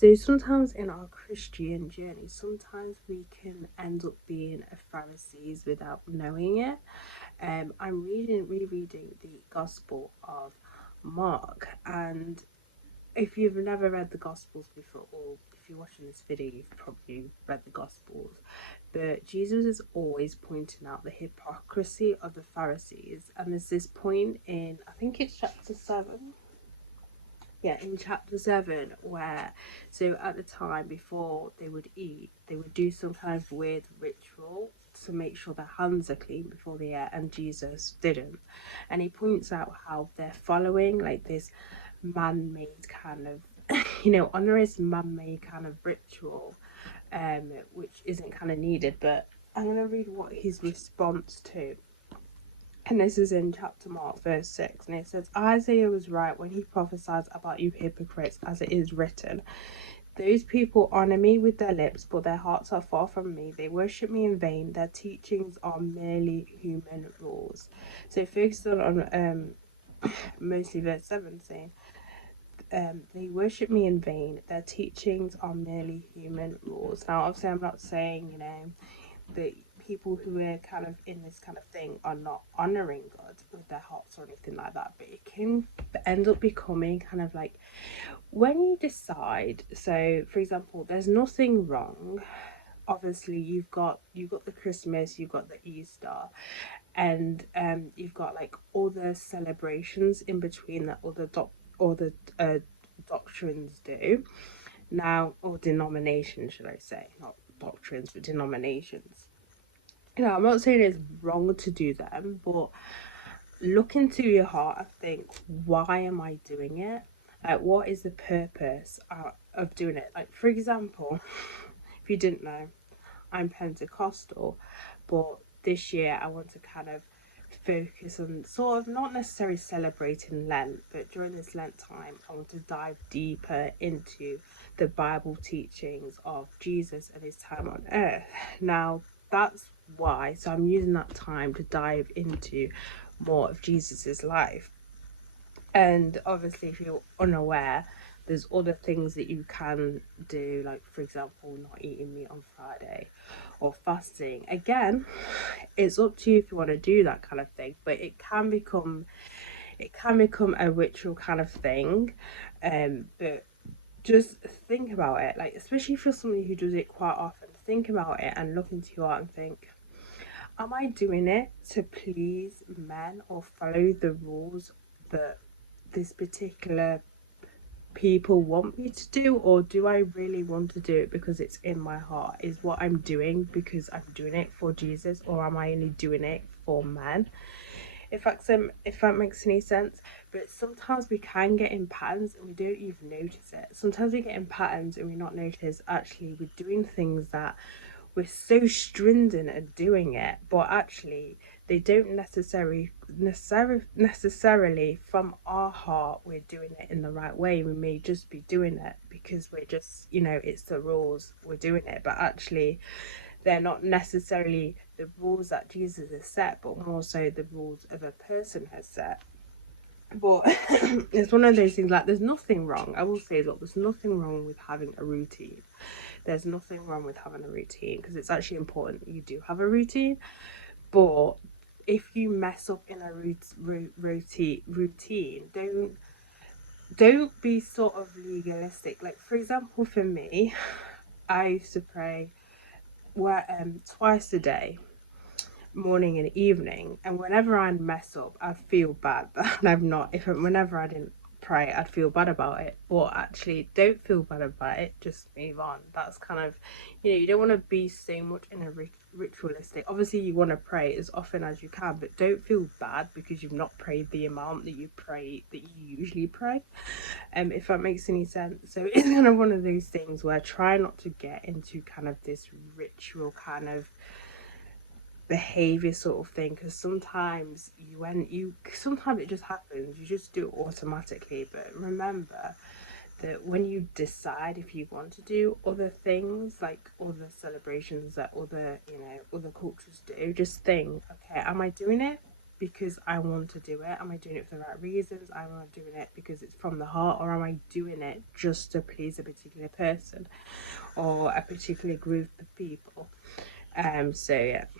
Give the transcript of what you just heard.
So sometimes in our Christian journey, sometimes we can end up being a Pharisees without knowing it. I'm rereading the Gospel of Mark, and if you've never read the Gospels before, or if you're watching this video, you've probably read the Gospels. But Jesus is always pointing out the hypocrisy of the Pharisees, and there's this point in, I think it's chapter 7, yeah, in chapter 7, where, so at the time before they would eat, they would do some kind of weird ritual to make sure their hands are clean before they ate, and Jesus didn't. And he points out how they're following like this man-made kind of honorous man-made kind of ritual, which isn't kind of needed. But I'm going to read what his response to, and this is in chapter Mark, verse 6, and it says, Isaiah was right when he prophesied about you hypocrites, as it is written, those people honor me with their lips, but their hearts are far from me. They worship me in vain. Their teachings are merely human rules. So focused on mostly verse 7, saying, they worship me in vain. Their teachings are merely human rules. Now, obviously, I'm not saying, that people who are kind of in this kind of thing are not honoring God with their hearts or anything like that, but it can end up becoming kind of like when you decide. So, for example, there's nothing wrong. Obviously, you've got the Christmas, you've got the Easter, and you've got like all the celebrations in between that all the doctrines do now, or denominations, should I say, not doctrines, but denominations. I'm not saying it's wrong to do them, but look into your heart and think, why am I doing it? Like, what is the purpose of doing it? Like, for example, if you didn't know, I'm Pentecostal, but this year I want to kind of focus on sort of not necessarily celebrating Lent, but during this Lent time, I want to dive deeper into the Bible teachings of Jesus and his time on earth. Now, that's why. So I'm using that time to dive into more of Jesus's life. And obviously, if you're unaware, there's other things that you can do, like for example, not eating meat on Friday or fasting. Again, it's up to you if you want to do that kind of thing, but it can become a ritual kind of thing. But just think about it, like especially if you're somebody who does it quite often, think about it and look into your heart and think, am I doing it to please men or follow the rules that this particular people want me to do, or do I really want to do it because it's in my heart? Is what I'm doing because I'm doing it for Jesus, or am I only doing it for men? If that makes any sense. But sometimes we can get in patterns and we don't even notice it. Sometimes we get in patterns and we not notice actually we're doing things that we're so stringent at doing it, but actually they don't necessarily from our heart we're doing it in the right way. We may just be doing it because we're just, it's the rules, we're doing it, but actually they're not necessarily the rules that Jesus has set, but more so the rules of a person has set. But it's one of those things, like there's nothing wrong, I will say as well, there's nothing wrong with having a routine. There's nothing wrong with having a routine because it's actually important that you do have a routine. But if you mess up in a routine, don't be sort of legalistic. Like for example, for me, I used to pray twice a day, morning and evening, and whenever I'd mess up I'd feel bad that I've not if whenever I didn't pray I'd feel bad about it. But actually, don't feel bad about it, just move on. That's kind of, you don't want to be so much in a ritualistic. Obviously you want to pray as often as you can, but don't feel bad because you've not prayed the amount that you usually pray. If that makes any sense. So it's kind of one of those things where try not to get into kind of this ritual kind of behavior sort of thing, because sometimes it just happens, you just do it automatically. But remember that when you decide if you want to do other things, like other celebrations that other cultures do, just think, okay, am I doing it because I want to do it? Am I doing it for the right reasons? Am I doing it because it's from the heart, or am I doing it just to please a particular person or a particular group of people? So yeah.